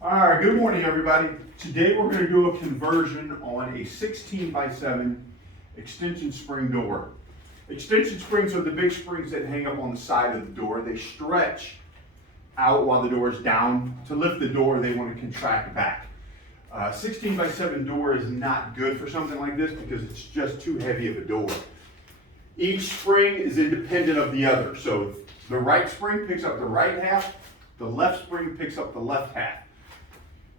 All right, good morning, everybody. Today we're going to do a conversion on a 16 by 7 extension spring door. Extension springs are the big springs that hang up on the side of the door. They stretch out while the door is down. To lift the door, they want to contract back. 16 by 7 door is not good for something like this because it's just too heavy of a door. Each spring is independent of the other. So the right spring picks up the right half, the left spring picks up the left half.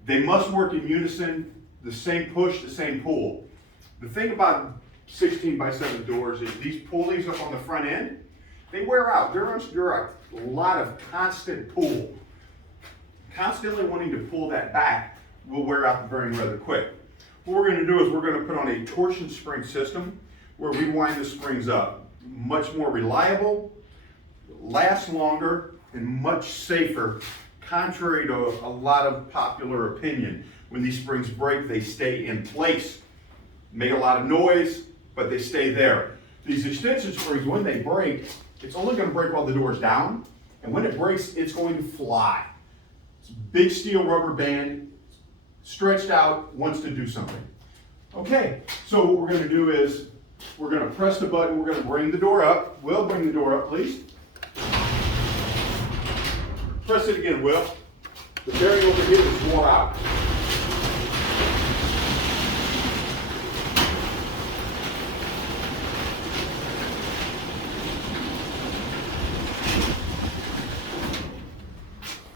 They must work in unison, the same push, the same pull. The thing about 16 by 7 doors is these pulleys up on the front end, they wear out. They're a lot of constant pull. Constantly wanting to pull that back will wear out the bearing rather quick. What we're going to do is we're going to put on a torsion spring system where we wind the springs up. Much more reliable, lasts longer, and much safer, contrary to a lot of popular opinion. When these springs break, they stay in place. Make a lot of noise, but they stay there. These extension springs, when they break, it's only going to break while the door's down, and when it breaks, it's going to fly. It's a big steel rubber band, stretched out, wants to do something. Okay, so what we're going to do is we're going to press the button, we're going to bring the door up. Will, bring the door up, please. Press it again, Will. The bearing over here is wore out.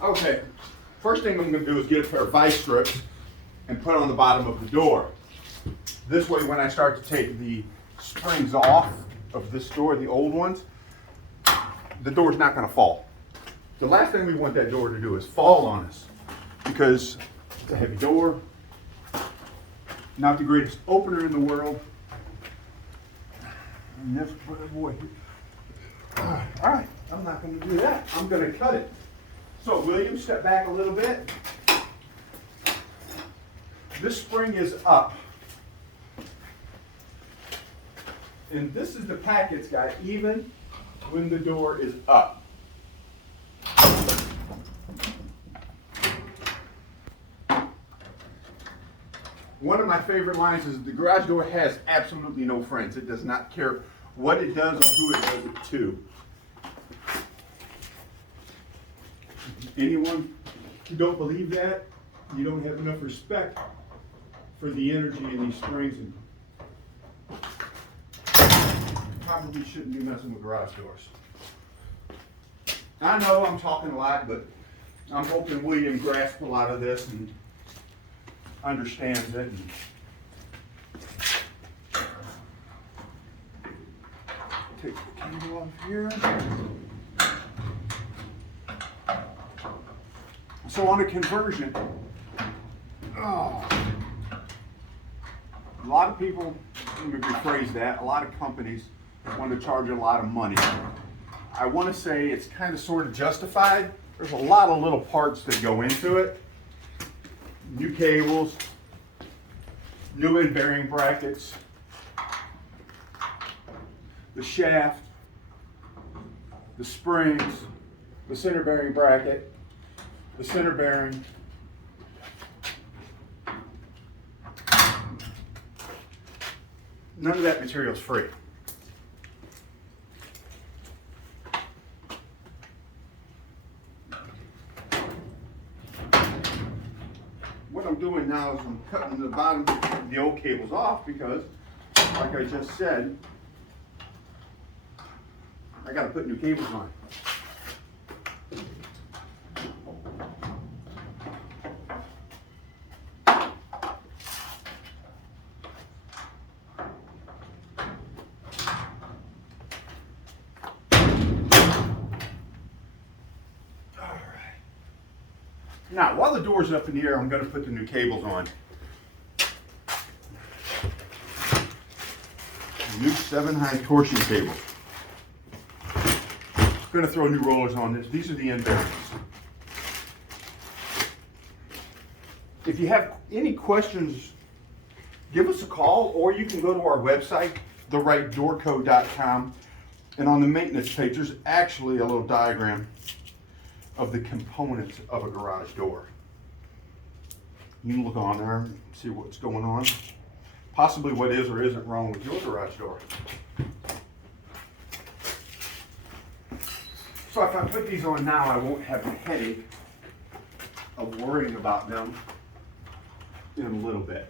Okay, first thing I'm going to do is get a pair of vice strips and put on the bottom of the door. This way, when I start to take the springs off of this door, the old ones, the door's not going to fall. The last thing we want that door to do is fall on us because it's a heavy door, not the greatest opener in the world. And this boy, all right, I'm not going to do that. I'm going to cut it. So William, step back a little bit. This spring is up. And this is the pack it's got even when the door is up. One of my favorite lines is the garage door has absolutely no friends. It does not care what it does or who it does it to. Anyone who don't believe that, you don't have enough respect for the energy in these springs, and probably shouldn't be messing with garage doors. I know I'm talking a lot, but I'm hoping William grasps a lot of this and understands it. And take the cable off here. So on a conversion, a lot of people, let me rephrase that, a lot of companies want to charge a lot of money. I want to say it's kind of sort of justified. There's a lot of little parts that go into it. New cables, new end bearing brackets, the shaft, the springs, the center bearing bracket, the center bearing, none of that material is free. What I'm doing now is I'm cutting the bottom of the old cables off because, like I just said, I got to put new cables on. Now, while the door's up in the air, I'm going to put the new cables on. New 7-high torsion cable. I'm going to throw new rollers on this. These are the end bearings. If you have any questions, give us a call, or you can go to our website, therightdoorco.com, and on the maintenance page, there's actually a little diagram of the components of a garage door. You can look on there and see what's going on. Possibly what is or isn't wrong with your garage door. So if I put these on now, I won't have the headache of worrying about them in a little bit.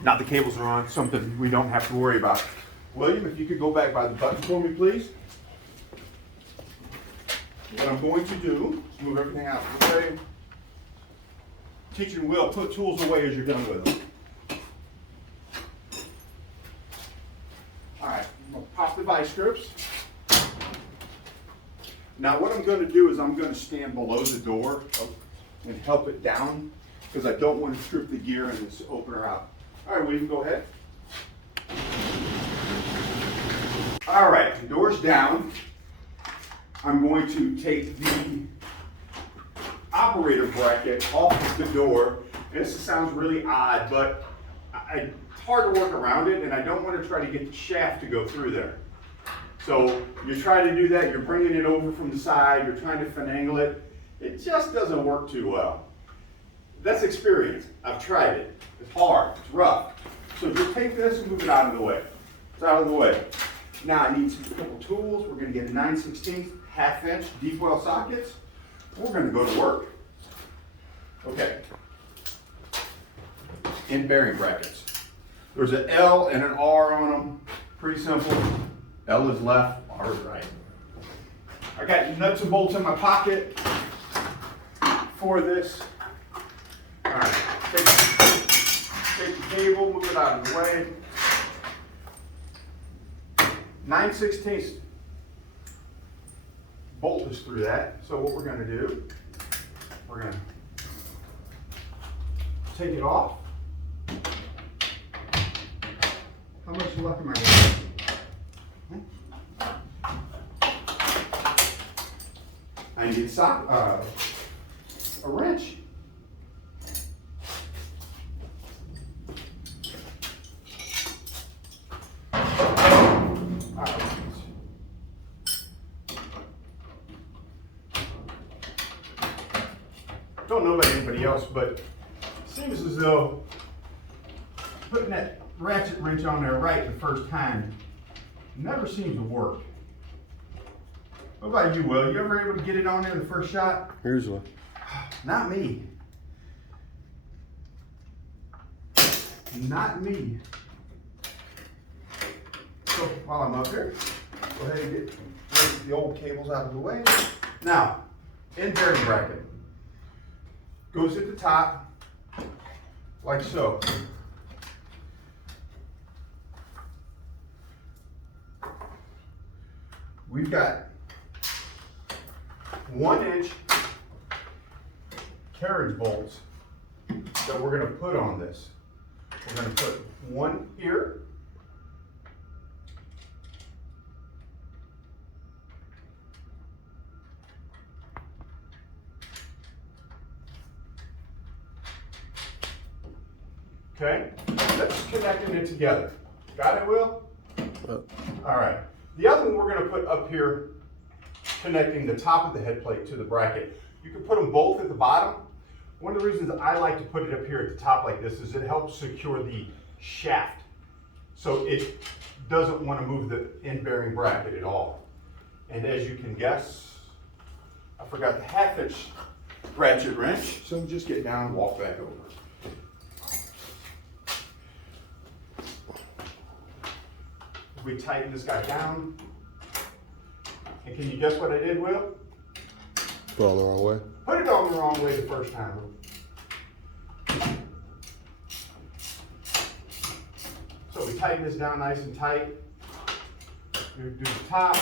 Now the cables are on, something we don't have to worry about. William, if you could go back by the button for me, please. What I'm going to do is move everything out of the way. Teaching Will, put tools away as you're done with them. All right, I'm going to pop the vice grips. Now what I'm going to do is I'm going to stand below the door and help it down because I don't want to strip the gear and this opener out. All right, William, go ahead. All right, the door's down. I'm going to take the operator bracket off of the door. And this sounds really odd, but it's hard to work around it, and I don't want to try to get the shaft to go through there. So you try to do that, you're bringing it over from the side, you're trying to finagle it. It just doesn't work too well. That's experience. I've tried it. It's hard, it's rough. So just take this and move it out of the way. It's out of the way. Now I need some couple tools. We're going to get 9/16 1/2 inch deep well sockets. We're going to go to work. Okay. End bearing brackets. There's an L and an R on them. Pretty simple. L is left, R is right. I got nuts and bolts in my pocket for this. All right, take the cable, move it out of the way. 9/16 bolt is through that. So what we're going to do, we're going to take it off. How much left am I going to have? I need a wrench. Don't know about anybody else, but it seems as though putting that ratchet wrench on there right the first time never seems to work. What about you, Will? You ever able to get it on there the first shot? Here's one. Not me. Not me. So while I'm up here, go ahead and get the old cables out of the way. Now, end bearing bracket. Goes at the top, like so. We've got 1-inch carriage bolts that we're going to put on this. We're going to put one here. Okay, that's connecting it together. Got it, Will? All right. The other one we're going to put up here, connecting the top of the head plate to the bracket. You can put them both at the bottom. One of the reasons I like to put it up here at the top like this is it helps secure the shaft. So it doesn't want to move the end bearing bracket at all. And as you can guess, I forgot the 1/2 inch ratchet wrench. So just get down and walk back over. We tighten this guy down. And can you guess what I did, Will? Put it on the wrong way. Put it on the wrong way the first time. So we tighten this down nice and tight. We do the top.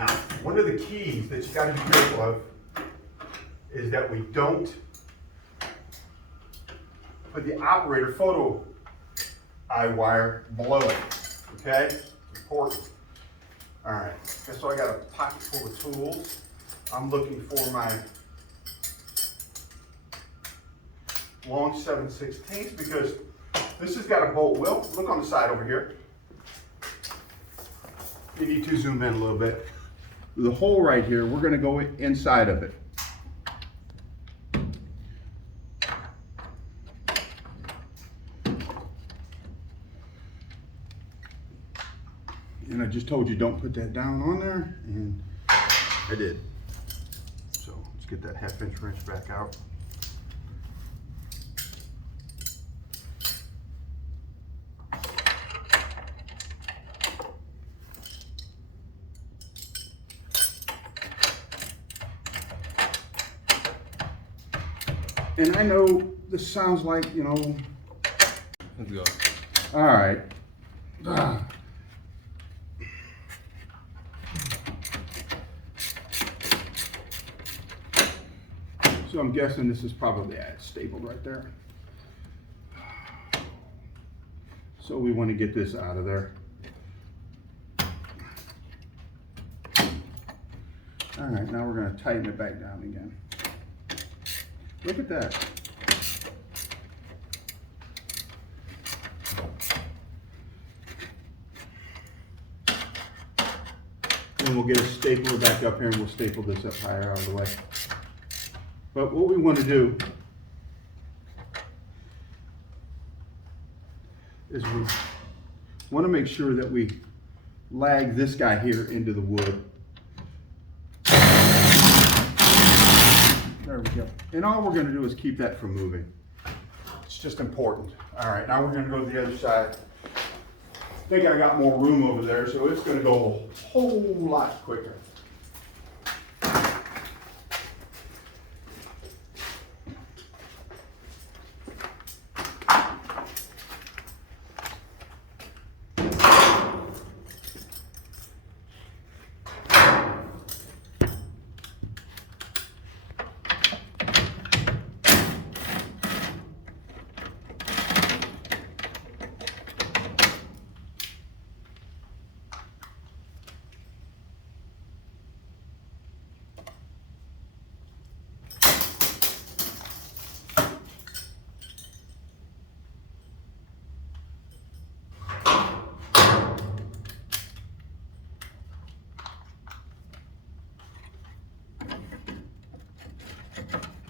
Now, one of the keys that you gotta be careful of is that we don't put the operator photo eye wire below it, okay? Important. All right, so I got a pocket full of tools. I'm looking for my long 7/16 because this has got a bolt wheel. Look on the side over here. You need to zoom in a little bit. The hole right here, we're gonna go inside of it. And I just told you don't put that down on there, and I did. So let's get that 1/2" wrench back out. And I know this sounds like, you know. Let's go. All right. So I'm guessing this is probably stapled right there. So we want to get this out of there. All right, now we're going to tighten it back down again. Look at that. And we'll get a stapler back up here and we'll staple this up higher out of the way. But what we want to do is we want to make sure that we lag this guy here into the wood. There we go. And all we're going to do is keep that from moving. It's just important. All right, now we're going to go to the other side. I think I got more room over there, so it's going to go a whole lot quicker.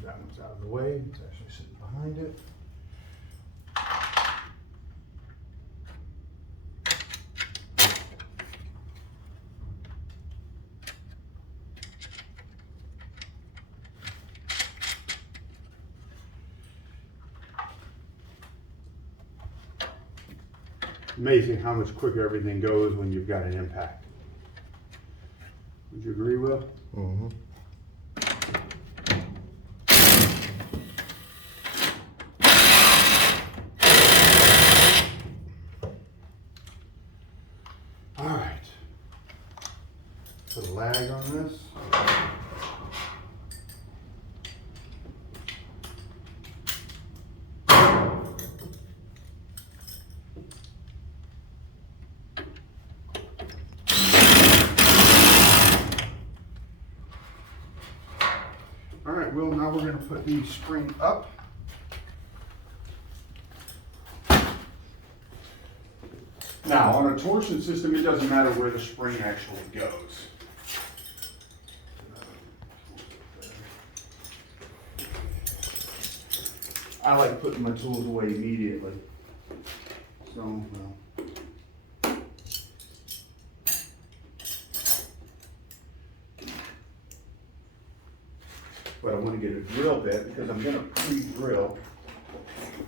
That one's out of the way. It's actually sitting behind it. Amazing how much quicker everything goes when you've got an impact. Would you agree, Will? Mm-hmm. All right. Put a lag on this. All right, Will, now we're going to put the spring up. Now, on a torsion system, it doesn't matter where the spring actually goes. I like putting my tools away immediately. So, well. But I want to get a drill bit because I'm going to pre-drill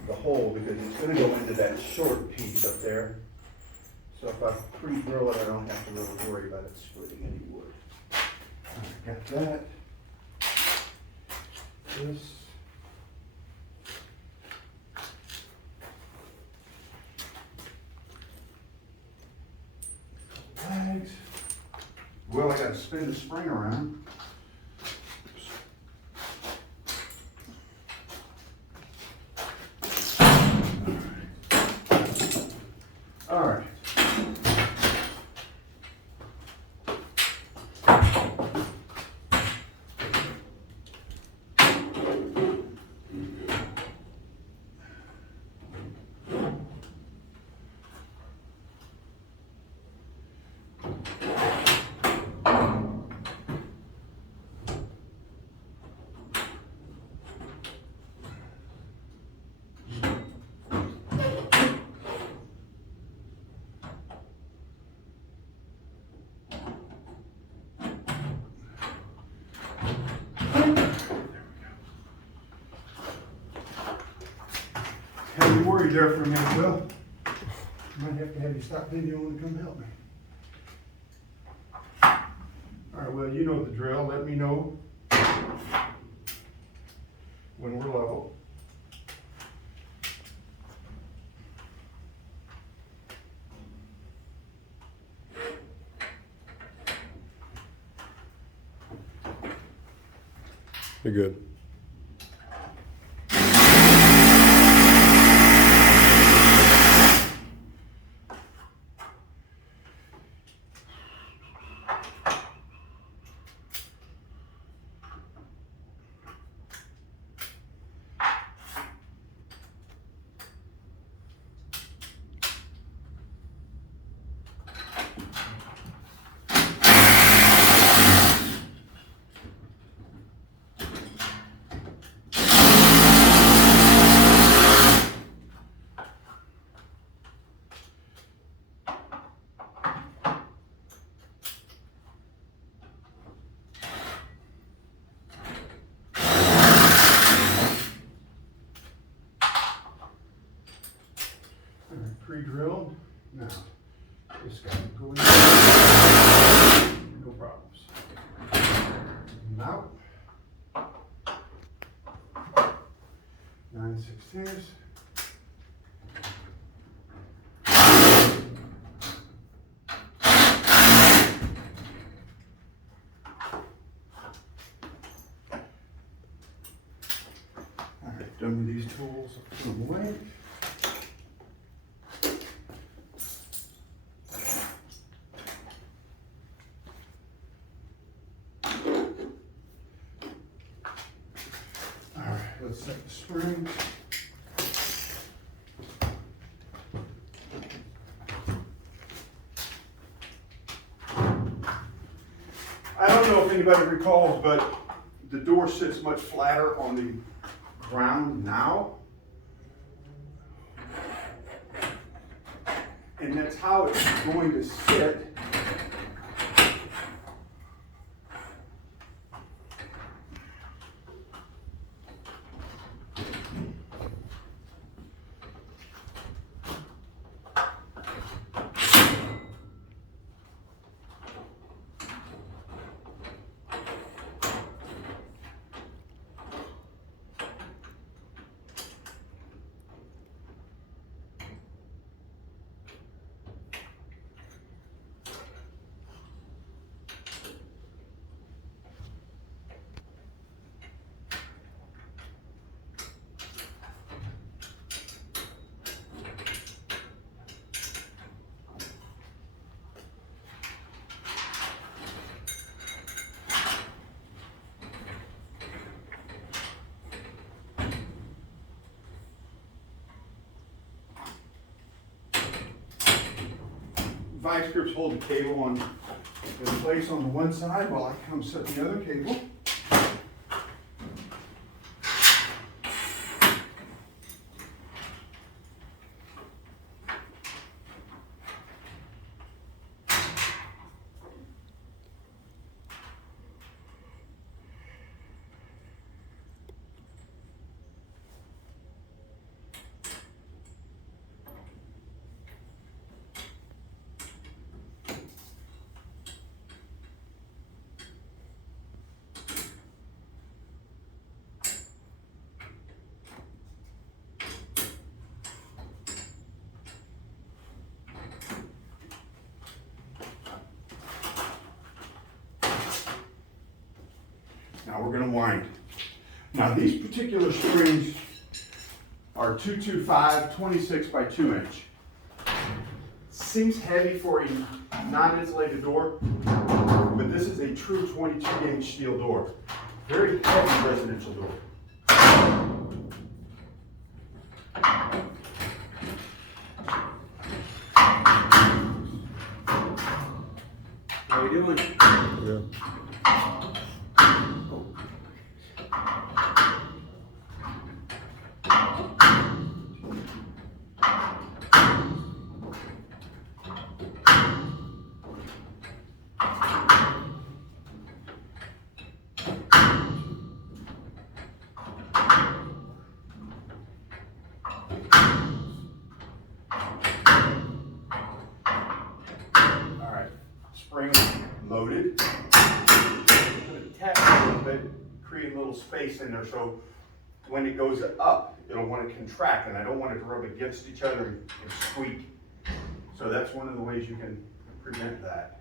the hole because it's going to go into that short piece up there. So if I pre-drill it, I don't have to really worry about it splitting any wood. All right, got that. This. Bags. Well, I gotta spin the spring around. All right. Had me worried there for a minute, Will. Might have to have you stop videoing and come help me. All right, well, you know the drill. Let me know when we're level. You're good. All right, pre-drilled. Now, this guy will go in. No problems. Now, 9/16. All right, done with these tools. I'll put them away. All right, let's set the springs. I don't know if anybody recalls, but the door sits much flatter on the ground now. And that's how it's going to sit. Vice grips hold the cable in place on the one side while I come set the other cable. Now we're gonna wind. Now these particular springs are 225, 26 by 2 inch. Seems heavy for a non-insulated door, but this is a true 22 gauge steel door. Very heavy residential door. How we doing? Yeah. Alright, spring loaded. I'm gonna tap it a little bit, create a little space in there so when it goes up, it'll want to contract, and I don't want it to rub against each other and squeak. So that's one of the ways you can prevent that.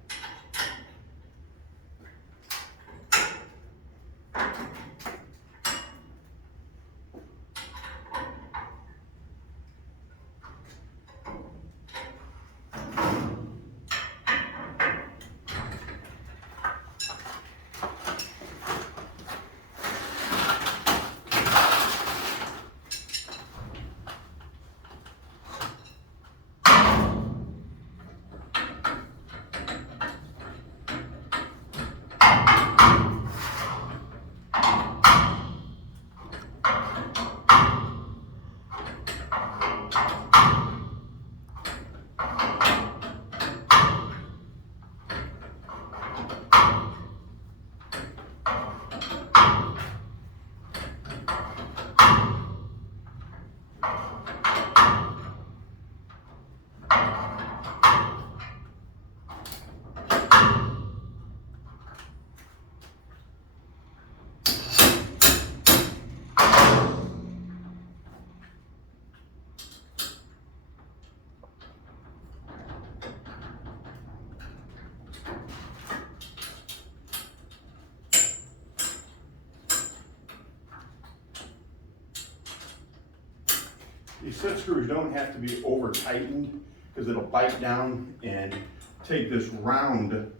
These set screws don't have to be over tightened because it'll bite down and take this round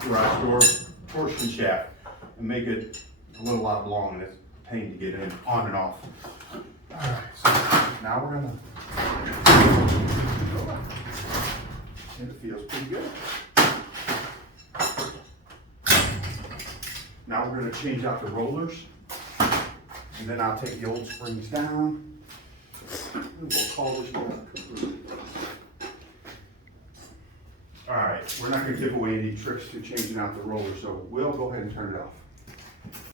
garage door torsion shaft and make it a little oblong, and it's a pain to get in on and off. Alright, so now we're gonna, and it feels pretty good. Now we're gonna change out the rollers, and then I'll take the old springs down. We'll call this one. All right, we're not gonna give away any tricks to changing out the roller, so we'll go ahead and turn it off.